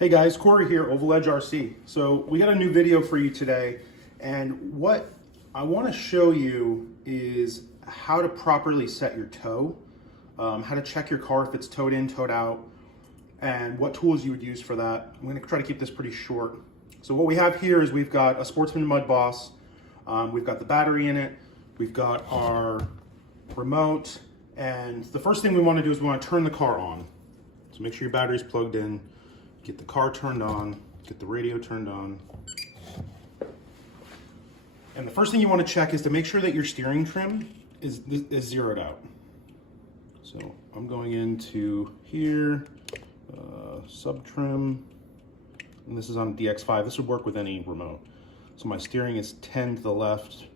Hey guys, Corey here, Oval Edge RC. So we got a new video for you today, and what I want to show you is how to properly set your tow, how to check your car if it's towed in, towed out, and what tools you would use for that. I'm going to try to keep this pretty short. So what we have here is we've got a Sportsman Mudboss, we've got the battery in it, we've got our remote, and the first thing we want to do is we want to turn the car on. So make sure your battery's plugged in. Get the car turned on, get the radio turned on. And the first thing you want to check is to make sure that your steering trim is zeroed out. So I'm going into here, sub trim, and this is on DX5. This would work with any remote. So my steering is 10 to the left.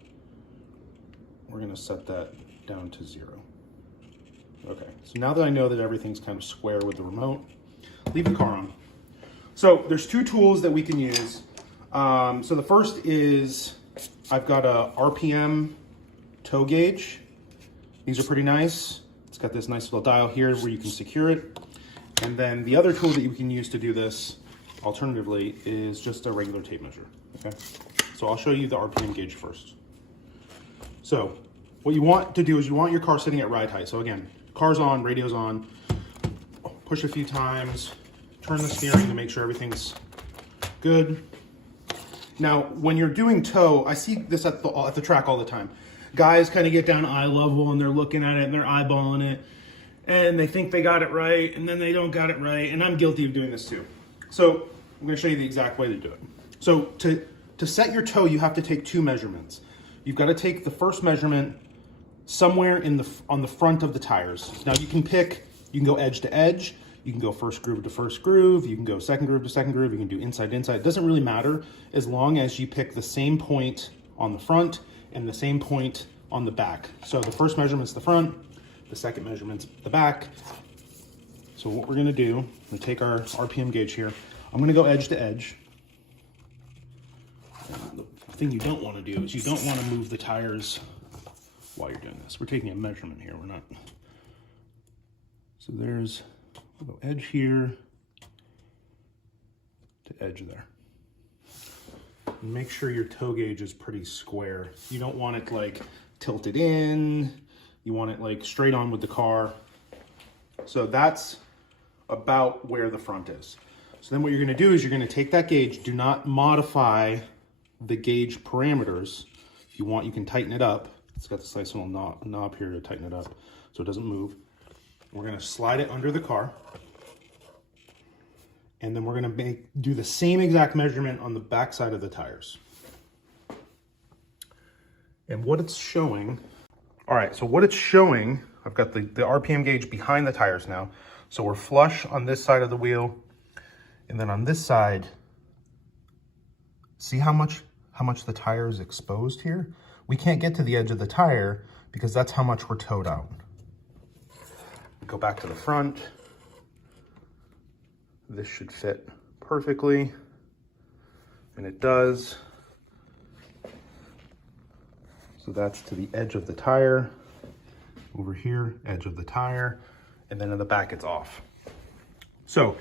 We're going to set that down to 0. Okay, so now that I know that everything's kind of square with the remote, leave the car on. So there's two tools that we can use. So the first is I've got a RPM tow gauge. These are pretty nice. It's got this nice little dial here where you can secure it. And then the other tool that you can use to do this alternatively is just a regular tape measure. Okay. So I'll show you the RPM gauge first. So what you want to do is you want your car sitting at ride height. So again, car's on, radio's on, push a few times, turn the steering to make sure everything's good. Now, when you're doing tow, I see this at the track all the time. Guys kind of get down eye level and they're looking at it and they're eyeballing it and they think they got it right and then they don't got it right, and I'm guilty of doing this too. So I'm going to show you the exact way to do it. So to set your tow, you have to take two measurements. You've got to take the first measurement somewhere on the front of the tires. Now you can go edge to edge. You can go first groove to first groove, you can go second groove to second groove, you can do inside to inside. It doesn't really matter as long as you pick the same point on the front and the same point on the back. So the first measurement's the front, the second measurement's the back. So what we're gonna do, we're gonna take our RPM gauge here. I'm gonna go edge to edge. The thing you don't wanna do is you don't wanna move the tires while you're doing this. We're taking a measurement here, we're not. So there's, we'll go edge here to edge there. And make sure your tow gauge is pretty square. You don't want it like tilted in. You want it like straight on with the car. So that's about where the front is. So then what you're gonna do is you're gonna take that gauge. Do not modify the gauge parameters. If you want, you can tighten it up. It's got this nice little knob here to tighten it up so it doesn't move. We're gonna slide it under the car. And then we're gonna do the same exact measurement on the back side of the tires. And what it's showing, all right, so what it's showing, I've got the RPM gauge behind the tires now. So we're flush on this side of the wheel. And then on this side, see how much the tire is exposed here? We can't get to the edge of the tire because that's how much we're towed out. Go back to the front. This should fit perfectly, and it does. So that's to the edge of the tire. Over here, edge of the tire, and then in the back it's off. So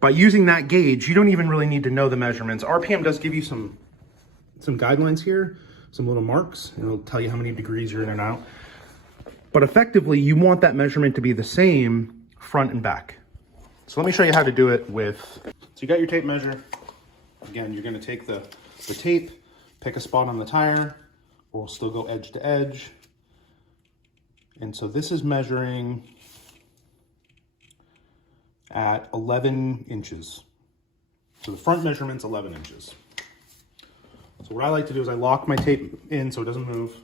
by using that gauge, you don't even really need to know the measurements. RPM does give you some guidelines here, some little marks, and it'll tell you how many degrees you're in and out. But effectively, you want that measurement to be the same front and back. So let me show you how to do it with, so you got your tape measure. Again, you're gonna take the tape, pick a spot on the tire, or we'll still go edge to edge. And so this is measuring at 11 inches. So the front measurement's 11 inches. So what I like to do is I lock my tape in so it doesn't move,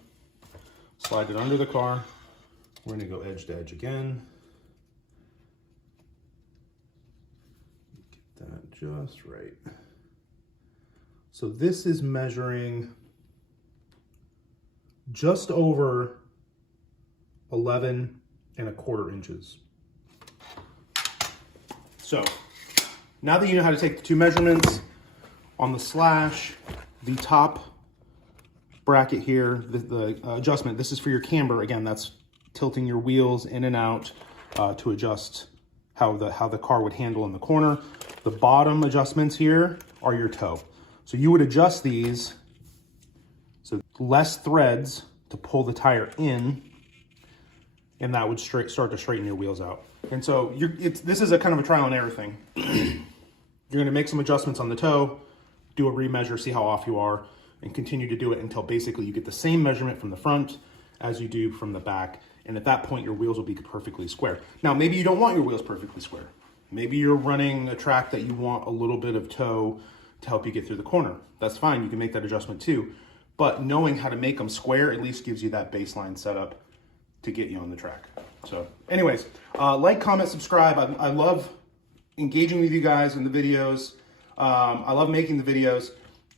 slide it under the car. We're gonna go edge to edge again. Get that just right. So this is measuring just over 11¼ inches. So now that you know how to take the two measurements on the slash, the top bracket here, the adjustment, this is for your camber. Again, that's tilting your wheels in and out to adjust how the car would handle in the corner. The bottom adjustments here are your toe. So you would adjust these, so less threads to pull the tire in, and that would start to straighten your wheels out. And so this is a kind of a trial and error thing. You're gonna make some adjustments on the toe, do a remeasure, see how off you are, and continue to do it until basically you get the same measurement from the front as you do from the back. And at that point, your wheels will be perfectly square. Now, maybe you don't want your wheels perfectly square. Maybe you're running a track that you want a little bit of toe to help you get through the corner. That's fine, you can make that adjustment too. But knowing how to make them square at least gives you that baseline setup to get you on the track. So anyways, like, comment, subscribe. I love engaging with you guys in the videos. I love making the videos.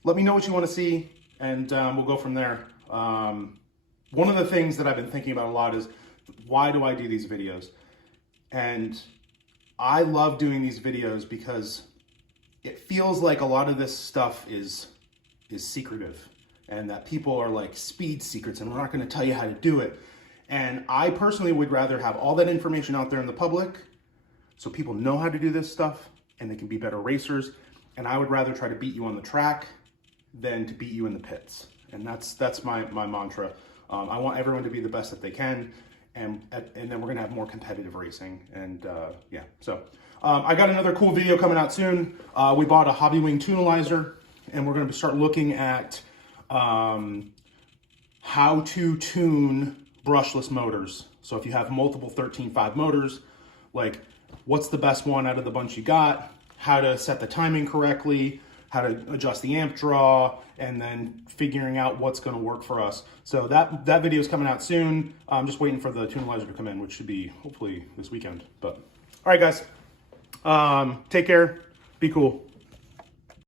Let me know what you want to see, and we'll go from there. One of the things that I've been thinking about a lot is, why do I do these videos? And I love doing these videos because it feels like a lot of this stuff is secretive, and that people are like speed secrets and we're not going to tell you how to do it. And I personally would rather have all that information out there in the public so people know how to do this stuff and they can be better racers. And I would rather try to beat you on the track than to beat you in the pits. And that's my mantra. I want everyone to be the best that they can, and then we're gonna have more competitive racing. And yeah, so I got another cool video coming out soon. We bought a Hobby Wing tunalizer, and we're gonna start looking at how to tune brushless motors. So if you have multiple 13.5 motors, like what's the best one out of the bunch you got, how to set the timing correctly, how to adjust the amp draw, and then figuring out what's going to work for us. So that video is coming out soon. I'm just waiting for the tunalizer to come in, which should be hopefully this weekend. But all right, guys, take care, be cool.